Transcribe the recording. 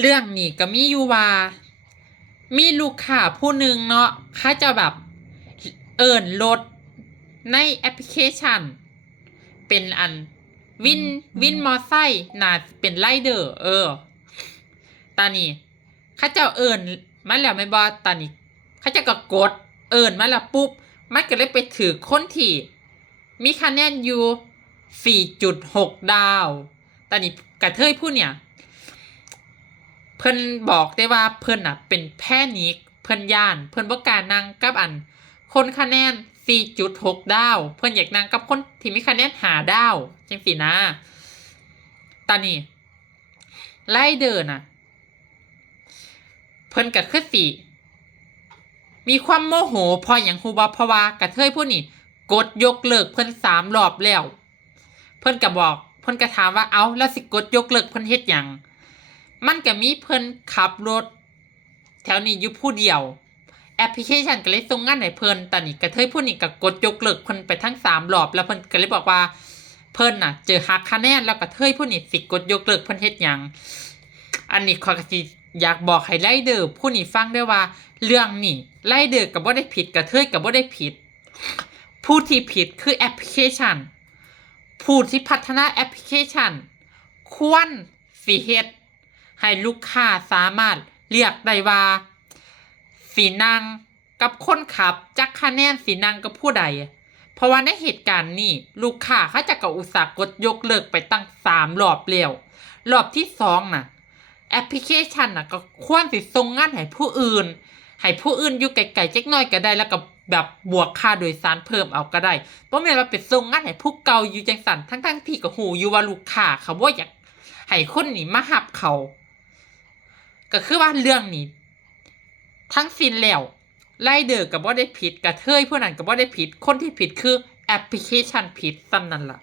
เรื่องนี้ก็มีอยู่ว่ามีลูกค้าผู้หนึ่งเนาะเขาจะแบบเอิ้นรถในแอปพลิเคชันเป็นอันวินวินมอไซค์น่าเป็นไรเดอร์ตานี่เขาเจ้าเอิ้นมาแล้วไม่นบ่ตานี่เขาเจ้าก็กดเอิ้นมาแล้วปุ๊บมันก็เลยไปถือคนที่มีคะแนนอยู่4.6ดาวตานี่กระเทยผู้เนี่ยเพิ่นบอกได้ว่าเพิ่นเป็นแพนิคเพิ่นย่านเพิ่นบ่กล้านั่งกับอันคนคะแนน4.6ดาวเพิ่นอยากนั่งกับคนที่มีคะแนน5ดาวจังซี่นะตานี่ไรเดอร์น่ะเพิ่นก็คือสิมีความโมโหพอหยังฮู้บ่เพราะว่ากระเทยผู้นี้กดยกเลิกเพิ่น3รอบแล้วเพิ่นก็บอกเพิ่นก็ถามว่าเอ้าแล้วสิกดยกเลิกเพิ่นเฮ็ดหยังมันก็มีเพิ่นขับรถแถวนี้อยู่ผู้เดียวแอปพลิเคชันก็เลยส่งงานให้เพิ่นตอนนี้กระเทยผู้นี้ก็กดยกเลิกเพิ่นไปทั้ง3รอบแล้วเพิ่นก็เลยบอกว่าเพิ่นเจอหักคะแนนแล้วกระเทยผู้นี้สิกดยกเลิกเพิ่นเฮ็ดหยังอันนี้ข้อยก็สิอยากบอกให้ไรเดอร์ผู้นี้ฟังด้วยว่าเรื่องนี้ไรเดอร์ก็บ่ได้ผิดกระเทยก็บ่ได้ผิดผู้ที่ผิดคือแอปพลิเคชันผู้ที่พัฒนาแอปพลิเคชันควรสิเฮ็ดให้ลูกค้าสามารถเรียกได้ว่าสีนางกับคนขับจักคะแนนสีนางกับผู้ใดเพราะว่าในเหตุการณ์นี้ลูกค้าเขาจะก็อุตส่าห์กดยกเลิกไปตั้ง3รอบแล้วรอบที่2น่ะแอปพลิเคชันก็ควรสิส่งงานให้ผู้อื่นอยู่ไกลๆจักหน่อยก็ได้แล้วก็แบบบวกค่าโดยสารเพิ่มเอาก็ได้บ่แม่นว่าไปส่งงานให้ผู้เก่าอยู่จังซั่นทั้งๆที่ก็ฮู้อยู่ว่าลูกค้าเขาบ่อยากให้คนนี้มารับเขาก็คือว่าเรื่องนี้ทั้งสิ้นแล้วไรเดอร์ก็บ่ได้ผิดกระเทยผู้นั้นก็บ่ได้ผิดคนที่ผิดคือแอปพลิเคชันผิดซ้ำนั่นล่ะ